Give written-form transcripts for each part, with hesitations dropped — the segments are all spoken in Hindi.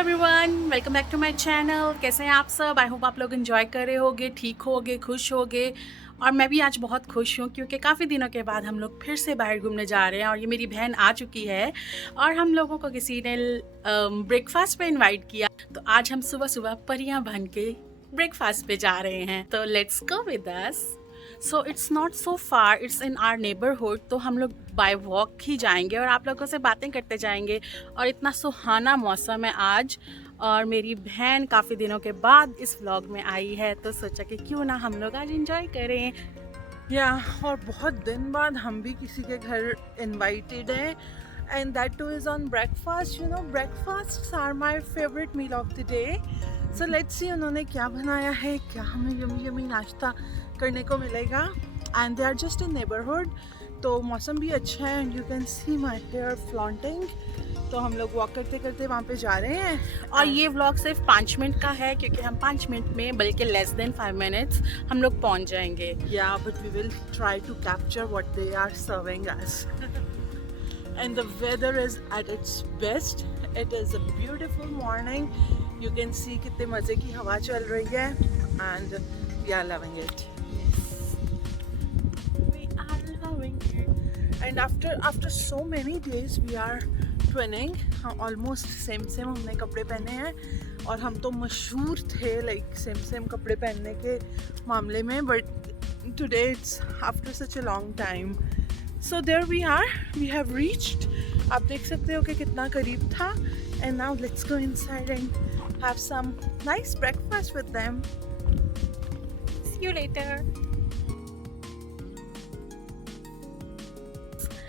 Everyone, welcome back to my channel. कैसे हैं आप सब? आई होप आप लोग एंजॉय कर रहे होगे, ठीक होगे, खुश होगे। और मैं भी आज बहुत खुश हूँ क्योंकि काफ़ी दिनों के बाद हम लोग फिर से बाहर घूमने जा रहे हैं और ये मेरी बहन आ चुकी है और हम लोगों को किसी ने ब्रेकफास्ट पे इनवाइट किया। तो आज हम सुबह सुबह परियां बन के ब्रेकफास्ट पे जा रहे हैं। तो let's go with us. So it's not so far, it's in our neighbourhood. तो हम लोग बाय वॉक ही जाएंगे और आप लोगों से बातें करते जाएंगे। और इतना सुहाना मौसम है आज और मेरी बहन काफ़ी दिनों के बाद इस व्लॉग में आई है तो सोचा कि क्यों ना हम लोग आज एंजॉय करें। और बहुत दिन बाद हम भी किसी के घर इनवाइटेड हैं and that too is on breakfast. Breakfast are my favourite meal of the day. So let's see उन्होंने क्या बनाया है, क्या हमें यमी यमी नाश्ता करने को मिलेगा। And they are just in neighbourhood, तो मौसम भी अच्छा है and you can see my hair flaunting. तो हम लोग वॉक करते करते वहाँ पे जा रहे हैं और ये व्लॉग सिर्फ 5 मिनट का है क्योंकि हम 5 मिनट में, बल्कि लेस देन 5 मिनट्स हम लोग पहुँच जाएंगे। But we will try to capture what they are serving us. And the weather is at its best. It is a beautiful morning. You can see कितने मज़े की हवा चल रही है and we are loving it. We are loving it. And after so many days we are twinning. हम almost same हमने कपड़े पहने हैं और हम तो मशहूर थे like same कपड़े पहनने के मामले में, but today it's after such a long time. So there we are, we have reached. आप देख सकते हो कि कितना करीब था. And now let's go inside and have some nice breakfast with them. See you later.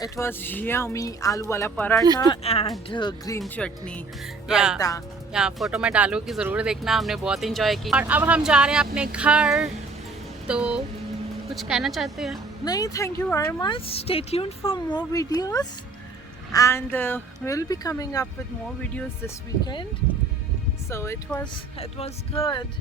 It was yummy aloo wala paratha and green chutney. रायता. यहाँ फोटो में डालूंगी, ज़रूर देखना, हमने बहुत इंजॉय की। और अब हम जा रहे हैं अपने घर। तो कुछ कहना चाहते हैं? नहीं, thank you very much. Stay tuned for more videos and we'll be coming up with more videos this weekend. So it was good.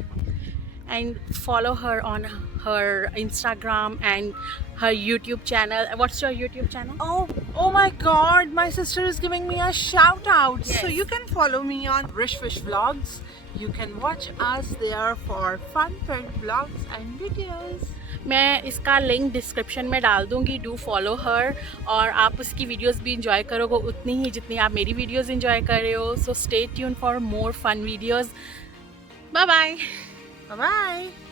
And follow her on her Instagram and her YouTube channel. What's your YouTube channel? Oh my God, my sister is giving me a shout out. Yes. So you can follow me on Rishwish Vlogs. You can watch us there for fun-filled vlogs and videos. मैं इसका लिंक डिस्क्रिप्शन में डाल दूंगी। डू फॉलो हर और आप उसकी वीडियोस भी इंजॉय करोगे उतनी ही जितनी आप मेरी वीडियोस इंजॉय कर रहे हो। So stay tuned for more fun videos. Bye bye. Bye-bye.